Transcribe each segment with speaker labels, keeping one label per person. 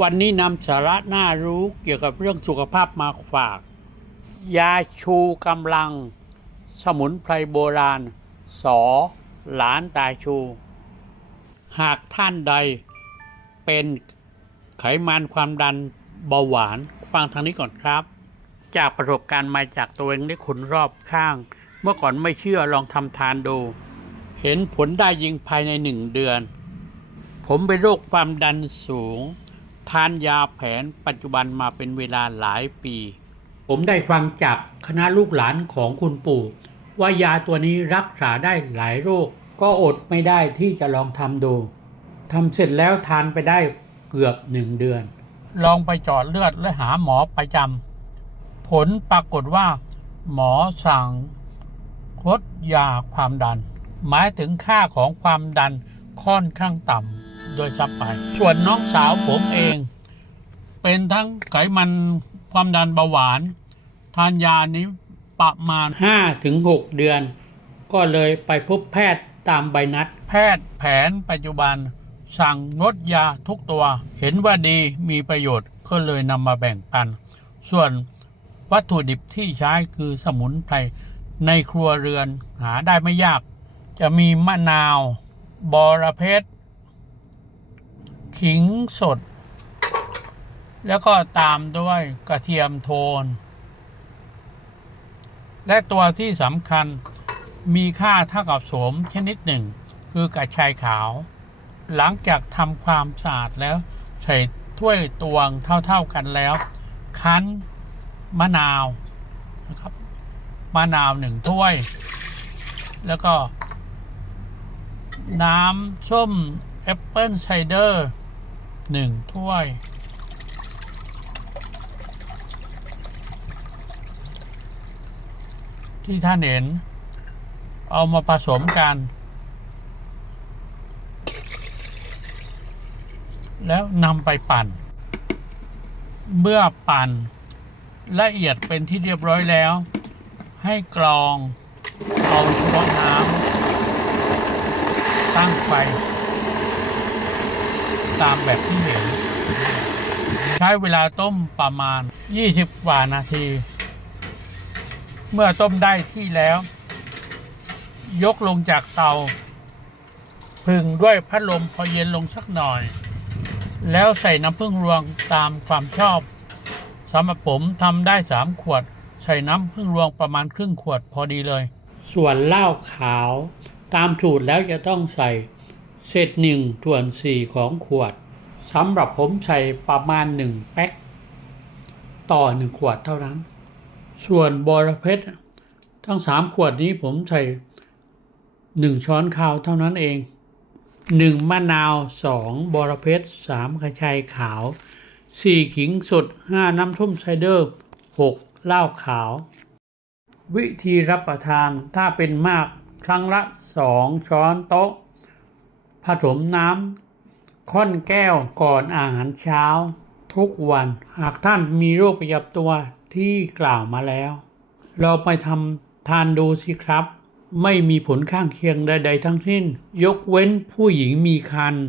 Speaker 1: วันนี้นำสาระน่ารู้เกี่ยวกับเรื่องสุขภาพมาฝาก ยาชูกำลัง สมุนไพรโบราณ สอ หลานตาชู หากท่านใดเป็นไขมันความดันเบาหวานฟังทางนี้ก่อนครับ จากประสบการณ์มาจากตัวเองได้ขนรอบข้าง เมื่อก่อนไม่เชื่อลองทำทานดู เห็นผลได้ยิงภายในหนึ่งเดือน ผมเป็นโรคความดันสูง ทานยาแผนปัจจุบันมาเป็นเวลาหลายปี ผมได้ฟังจากคณะลูกหลานของคุณปู่ ว่ายาตัวนี้รักษาได้หลายโรค ก็อดไม่ได้ที่จะลองทำดูทำเสร็จแล้วทานไปได้เกือบหนึ่งเดือน ลองไปจอดเลือดและหาหมอประจำผลปรากฏว่า หมอสั่งลดยาความดัน หมายถึงค่าของความดันค่อนข้างต่ำ โดยซับไป ส่วนน้องสาวผมเอง เป็นทั้งไขมันความดันเบาหวาน ทานยานี้ประมาณ 5-6 เดือน ก็เลยไปพบแพทย์ตามใบนัด แพทย์แผนปัจจุบัน สั่งงดยาทุกตัว เห็นว่าดีมีประโยชน์ก็เลยนำมาแบ่งปัน ส่วนวัตถุดิบที่ใช้คือสมุนไพรในครัวเรือนหาได้ไม่ยาก จะมีมะนาว บอระเพ็ด ขิงสด แล้วก็ตามด้วยกระเทียมโทน และตัวที่สำคัญมีค่าเท่ากับโสมชนิดหนึ่ง คือกระชายขาว หลังจากทำความสะอาดแล้ว ใส่ถ้วยตวงเท่าๆกันแล้ว คั้นมะนาวนะครับมะนาวหนึ่งถ้วย แล้วก็ น้ำส้มแอปเปิลไซเดอร์ หนึ่งถ้วย ที่ท่านเห็น เอามาผสมกัน แล้วนำไปปั่น เมื่อปั่นละเอียดเป็นที่เรียบร้อยแล้ว ให้กรอง เอาเฉพาะน้ำตั้งไฟ ตามแบบที่เห็น ใช้เวลาต้มประมาณ 20 กว่านาที เมื่อต้มได้ที่แล้ว ยกลงจากเตา พึงด้วยพัดลมพอเย็นลงสักหน่อย แล้วใส่น้ำผึ้งรวงตามความชอบสำหรับผมทำได้สามขวด ใส่น้ำผึ้งรวงประมาณครึ่งขวดพอดีเลย ส่วนเหล้าขาว ตามสูตรแล้วจะต้องใส่ เศษหนึ่งส่วนสี่ของขวดสำหรับผมใส่ประมาณหนึ่งแพ็คต่อหนึ่งขวดเท่านั้น ส่วนบอระเพ็ดทั้งสามขวดนี้ผมใส่หนึ่งช้อนข้าวเท่านั้นเองหนึ่งมะนาวสองบอระเพ็ดสามกระชายขาวสี่ขิงสดห้าน้ำส้มไซเดอร์หกเหล้าขาว วิธีรับประทานถ้าเป็นมากครั้งละสองช้อนโต๊ะ ผสมน้ำค่อนแก้วก่อนอาหารเช้า ทุกวันหากท่านมีโรคประจำตัวที่กล่าวมาแล้ว เราไปทำทานดูสิครับ ไม่มีผลข้างเคียงใด ๆ ทั้งสิ้น ยกเว้นผู้หญิงมีครรภ์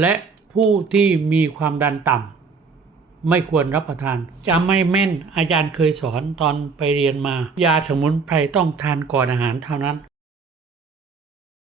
Speaker 1: และผู้ที่มีความดันต่ำไม่ควรรับประทานจะไม่แม่นอาจารย์เคยสอนตอนไปเรียนมา ยาสมุนไพรต้องทานก่อนอาหารเท่านั้น